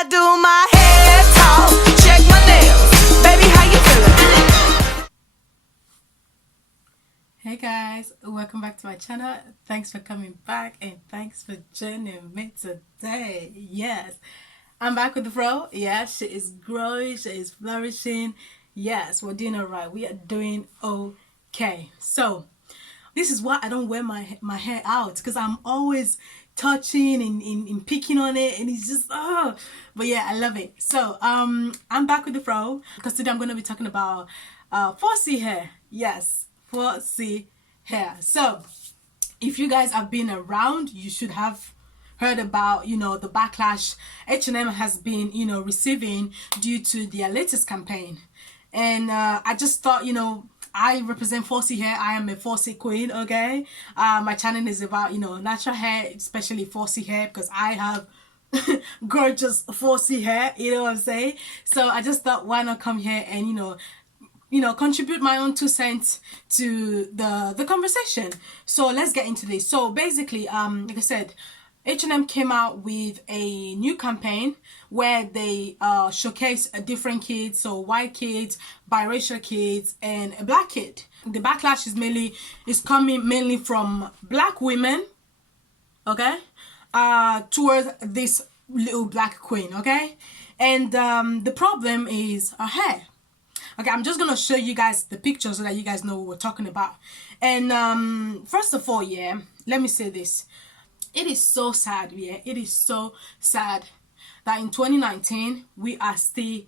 I do my hair talk, check my nails. Baby, how you feeling? Hey guys, welcome back to my channel. Thanks for coming back and thanks for joining me today. Yes, I'm back with the fro. Yes, she is growing, she is flourishing. Yes, we're doing alright. We are doing okay. So this is why I don't wear my hair out, because I'm always touching and picking on it, and it's just but yeah, I love it. So I'm back with the fro because today I'm going to be talking about 4C hair. Yes, 4C hair. So if you guys have been around, you should have heard about, the backlash H&M has been, receiving due to their latest campaign. And I just thought, I represent 4C hair. I am a 4C queen, okay? My channel is about, natural hair, especially 4C hair, because I have gorgeous 4C hair, you know what I'm saying? So I just thought, why not come here and, contribute my own 2 cents to the conversation. So let's get into this. So basically, like I said, H&M came out with a new campaign where they showcase different kids, so white kids, biracial kids, and a black kid. The backlash is coming mainly from black women, okay, towards this little black queen, okay, and the problem is her hair. Okay, I'm just gonna show you guys the picture so that you guys know what we're talking about. And first of all, yeah, let me say this. It is so sad, yeah, it is so sad that in 2019 we are still,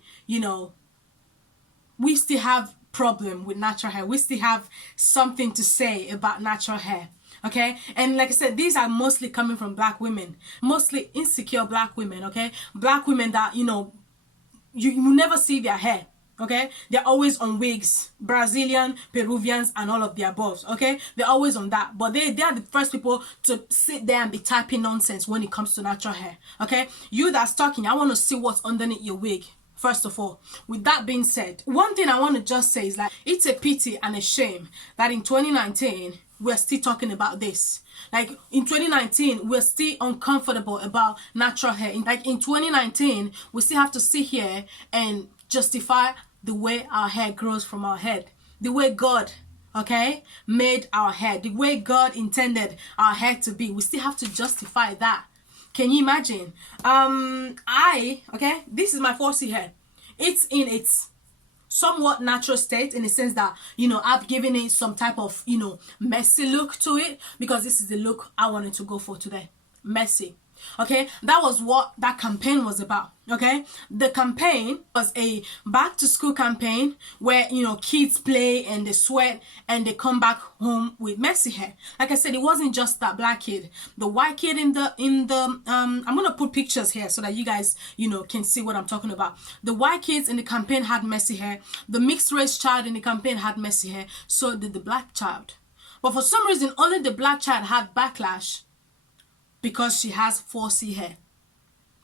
we still have problem with natural hair. We still have something to say about natural hair, okay? And like I said, these are mostly coming from black women, mostly insecure black women, okay? Black women that, you never see their hair. Okay, they're always on wigs, Brazilian, Peruvians, and all of the above. Okay, they're always on that, but they are the first people to sit there and be typing nonsense when it comes to natural hair. Okay, you that's talking, I want to see what's underneath your wig. First of all, with that being said, one thing I want to just say is that it's a pity and a shame that in 2019 we're still talking about this. Like in 2019, we're still uncomfortable about natural hair. Like in 2019, we still have to sit here and justify the way our hair grows from our head, the way God, okay, made our hair, the way God intended our hair to be. We still have to justify that. Can you imagine? Okay, this is my 4C hair. It's in its somewhat natural state, in the sense that, I've given it some type of, messy look to it, because this is the look I wanted to go for today. Messy. Okay, that was what that campaign was about. Okay, the campaign was a back to school campaign where, kids play and they sweat and they come back home with messy hair. Like I said, it wasn't just that black kid, the white kid in the I'm gonna put pictures here so that you guys can see what I'm talking about. The white kids in the campaign had messy hair, the mixed race child in the campaign had messy hair, so did the black child. But for some reason only the black child had backlash, because she has 4C hair.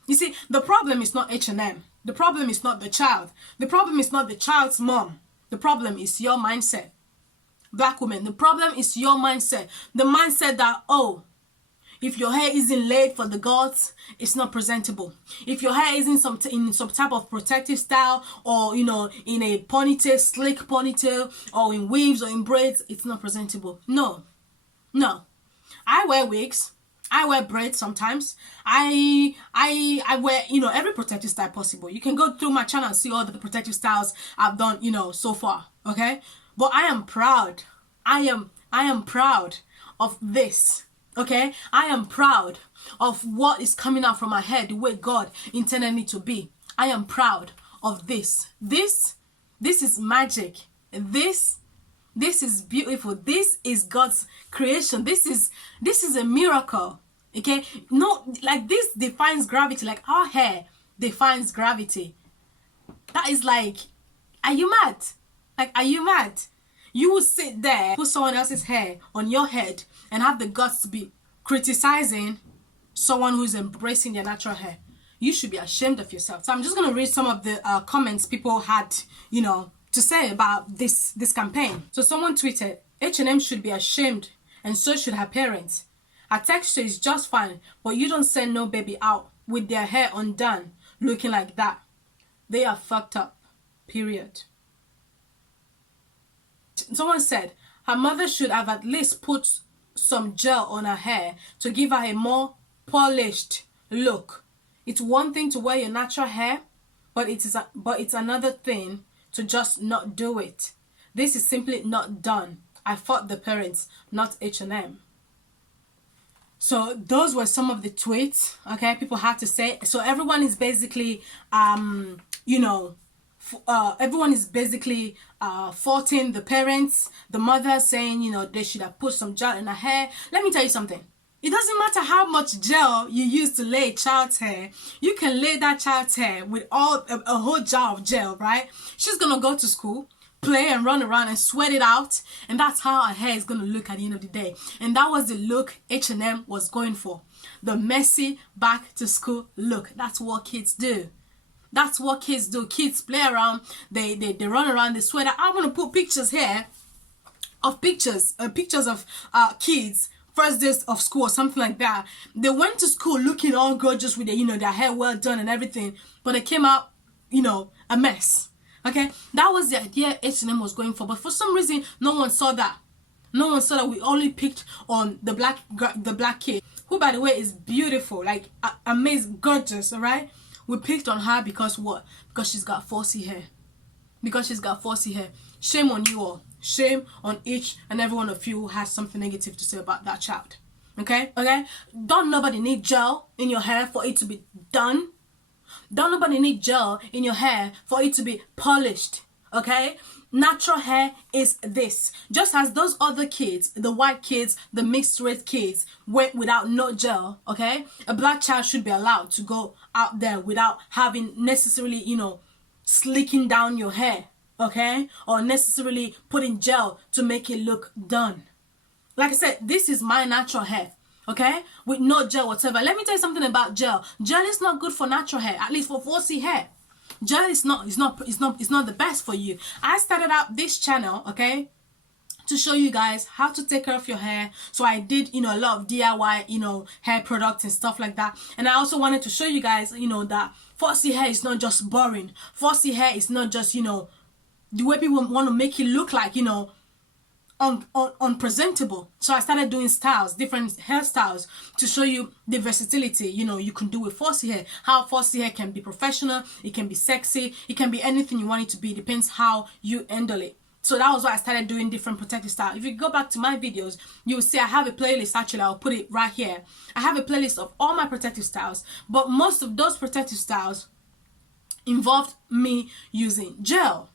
You see, the problem is not H&M. The problem is not the child. The problem is not the child's mom. The problem is your mindset. Black women, the problem is your mindset. The mindset that, oh, if your hair isn't laid for the gods, it's not presentable. If your hair isn't in some type of protective style, or, in a ponytail, slick ponytail, or in weaves or in braids, it's not presentable. No. I wear wigs. I wear braids sometimes. I wear, every protective style possible. You can go through my channel and see all the protective styles I've done, so far, okay? But I am proud. I am proud of this, okay? I am proud of what is coming out from my head, the way God intended me to be. I am proud of this. This is magic. This is beautiful. This is God's creation. This is a miracle. Okay? No, like this defines gravity. Like our hair defines gravity. That is like, are you mad? Like, are you mad? You will sit there, put someone else's hair on your head, and have the guts to be criticizing someone who's embracing their natural hair. You should be ashamed of yourself. So I'm just going to read some of the comments people had, to say about this campaign. So someone tweeted, H&M should be ashamed, and so should her parents. Her texture is just fine, but you don't send no baby out with their hair undone looking like that. They are fucked up, period. Someone said her mother should have at least put some gel on her hair to give her a more polished look. It's one thing to wear your natural hair, but it's another thing to just not do it. This is simply not done. I fought the parents, not HnM. So those were some of the tweets, okay, people had to say. So everyone is basically everyone is basically faulting the parents, the mother, saying, you know, they should have put some gel in her hair. Let me tell you something. It doesn't matter how much gel you use to lay a child's hair. You can lay that child's hair with a whole jar of gel, right? She's gonna go to school, play and run around and sweat it out, and that's how her hair is gonna look at the end of the day. And that was the look HnM was going for. The messy back to school look. That's what kids do. That's what kids do. Kids play around, they run around, they sweat out. I'm gonna put pictures here of pictures of kids first days of school or something like that. They went to school looking all gorgeous with their, their hair well done and everything, but they came out, a mess. Okay, that was the idea HnM was going for, but for some reason no one saw that. No one saw that. We only picked on the black kid, who by the way is beautiful, like amazing, gorgeous. All right, we picked on her because what? Because she's got 4C hair. Because she's got 4C hair. Shame on you all. Shame on each and every one of you who has something negative to say about that child. Okay? Don't nobody need gel in your hair for it to be done. Don't nobody need gel in your hair for it to be polished. Okay? Natural hair is this. Just as those other kids, the white kids, the mixed race kids, went without no gel, okay? A black child should be allowed to go out there without having necessarily, slicking down your hair, okay? Or necessarily putting gel to make it look done. Like I said, this is my natural hair, okay? With no gel whatever. Let me tell you something about gel. Gel is not good for natural hair, at least for 4C hair. Gel is not the best for you. I started out this channel, okay, to show you guys how to take care of your hair. So I did, a lot of DIY, hair products and stuff like that. And I also wanted to show you guys, that 4C hair is not just boring. 4C hair is not just, the way people want to make it look like, unpresentable. So I started doing styles, different hairstyles, to show you the versatility you can do with 4C hair. How 4C hair can be professional, it can be sexy, it can be anything you want it to be. Depends how you handle it. So that was why I started doing different protective styles. If you go back to my videos, you will see I have a playlist. Actually, I'll put it right here. I have a playlist of all my protective styles, but most of those protective styles involved me using gel.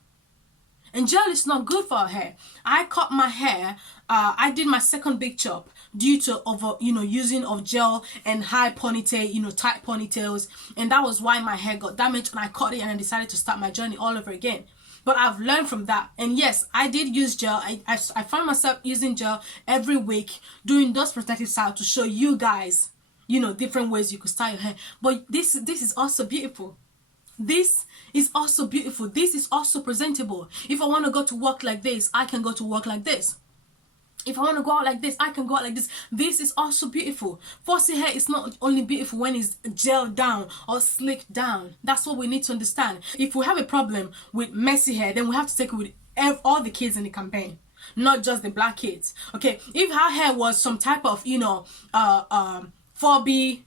And gel is not good for our hair. I cut my hair. I did my second big chop due to using of gel and high ponytail, tight ponytails, and that was why my hair got damaged. And I cut it and I decided to start my journey all over again. But I've learned from that. And yes, I did use gel. I find myself using gel every week, doing those protective styles to show you guys, different ways you could style your hair. But this is also beautiful. This is also beautiful. This is also presentable. If I want to go to work like this, I can go to work like this. If I want to go out like this, I can go out like this. This is also beautiful. 4C hair is not only beautiful when it's gelled down or slicked down. That's what we need to understand. If we have a problem with messy hair, then we have to take it with all the kids in the campaign, not just the black kids. Okay, if her hair was some type of 4B,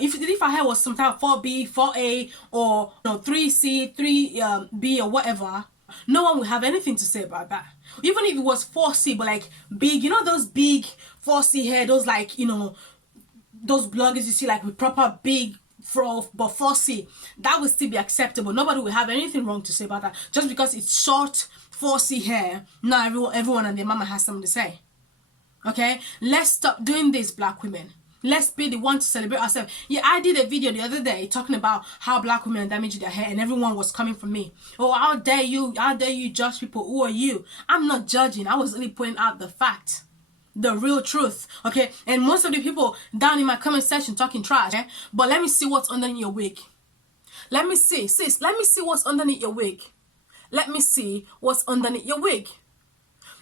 if her hair was some type of 4B, 4A, or 3C, 3B, or whatever, no one will have anything to say about that. Even if it was 4C, but like big, those big 4C hair, those like, those bloggers you see like with proper big fro, but 4C, that would still be acceptable. Nobody will have anything wrong to say about that. Just because it's short 4C hair, not everyone and their mama has something to say. Okay, let's stop doing this, black women. Let's be the one to celebrate ourselves. Yeah, I did a video the other day talking about how black women damage their hair, and everyone was coming for me. Oh, how dare you judge people? Who are you? I'm not judging. I was only pointing out the fact, the real truth. Okay, and most of the people down in my comment section talking trash. Okay? But let me see what's underneath your wig. Let me see, sis. Let me see what's underneath your wig. Let me see what's underneath your wig.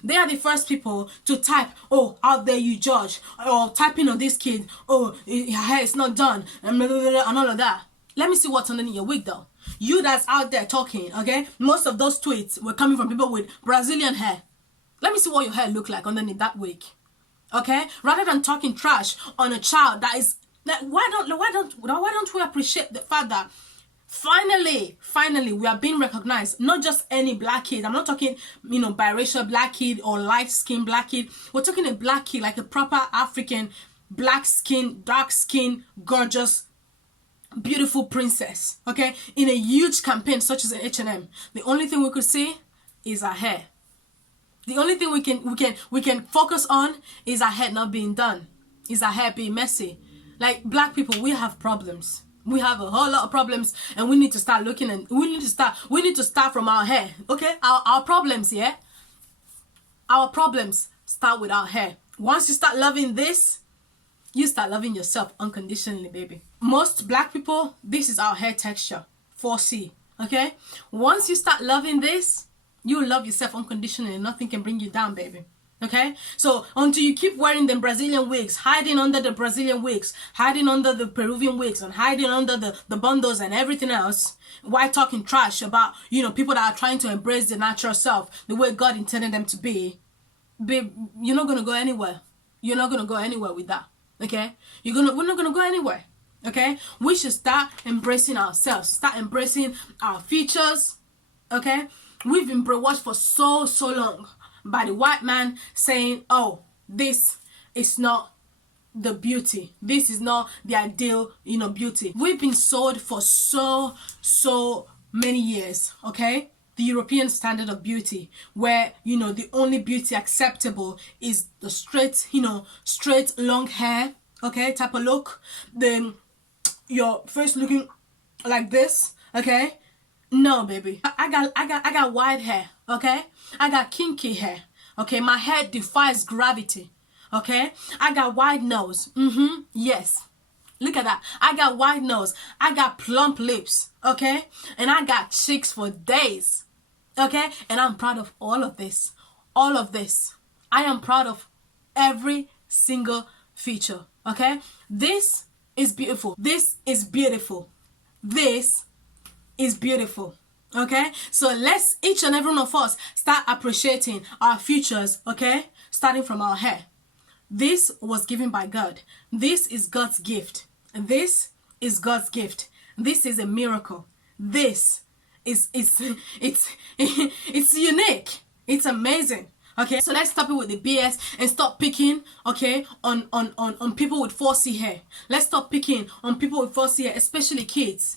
They are the first people to type, oh, out there you judge, or typing on this kid, oh, her hair is not done, and blah, blah, blah, and all of that. Let me see what's underneath your wig though. You that's out there talking, okay? Most of those tweets were coming from people with Brazilian hair. Let me see what your hair look like underneath that wig. Okay? Rather than talking trash on a child that is, why don't we appreciate the fact that finally we are being recognized? Not just any black kid. I'm not talking, biracial black kid or light skin black kid. We're talking a black kid, like a proper African black skin, dark skin, gorgeous, beautiful princess, okay, in a huge campaign such as HnM. The only thing we could see is her hair. The only thing we can focus on is her hair not being done, is her hair being messy. Like, black people, we have problems. We have a whole lot of problems, and we need to start looking, and we need to start from our hair, okay? Our problems, yeah? Our problems start with our hair. Once you start loving this, you start loving yourself unconditionally, baby. Most black people, this is our hair texture, 4C, okay? Once you start loving this, you love yourself unconditionally. Nothing can bring you down, baby. Okay? So until you keep wearing the Brazilian wigs, hiding under the Brazilian wigs, hiding under the Peruvian wigs, and hiding under the bundles and everything else, while talking trash about, people that are trying to embrace the natural self, the way God intended them to be, babe, you're not going to go anywhere. You're not going to go anywhere with that. Okay? We're not going to go anywhere. Okay? We should start embracing ourselves. Start embracing our features. Okay? We've been brainwashed for so long by the white man saying, oh, this is not the beauty. This is not the ideal, beauty. We've been sold for so many years, okay? The European standard of beauty, where, the only beauty acceptable is the straight, straight long hair, okay, type of look. Then your face looking like this, okay? No, baby. I got wide hair, okay? I got kinky hair, okay? My hair defies gravity, okay? I got wide nose, yes. Look at that. I got wide nose. I got plump lips, okay? And I got cheeks for days, okay? And I'm proud of all of this. All of this. I am proud of every single feature, okay? This is beautiful. This is beautiful. This is beautiful. Okay, so let's, each and every one of us, start appreciating our futures, okay, starting from our hair. This was given by God. This is God's gift. This is God's gift. This is a miracle. This is it's unique. It's amazing. Okay, so let's stop it with the BS and stop picking, okay, on people with 4C hair. Let's stop picking on people with 4C hair, especially kids.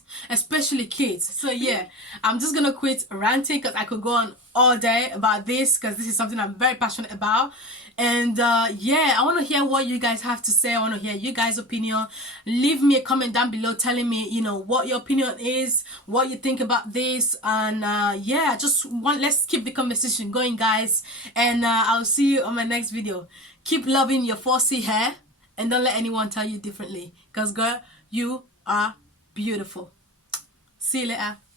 So yeah, I'm just gonna quit ranting because I could go on all day about this, because this is something I'm very passionate about. And yeah, I want to hear what you guys have to say. I want to hear you guys' opinion. Leave me a comment down below telling me, what your opinion is, what you think about this. And yeah, let's keep the conversation going, guys. And I'll see you on my next video. Keep loving your 4C hair and don't let anyone tell you differently. Because girl, you are beautiful. See you later.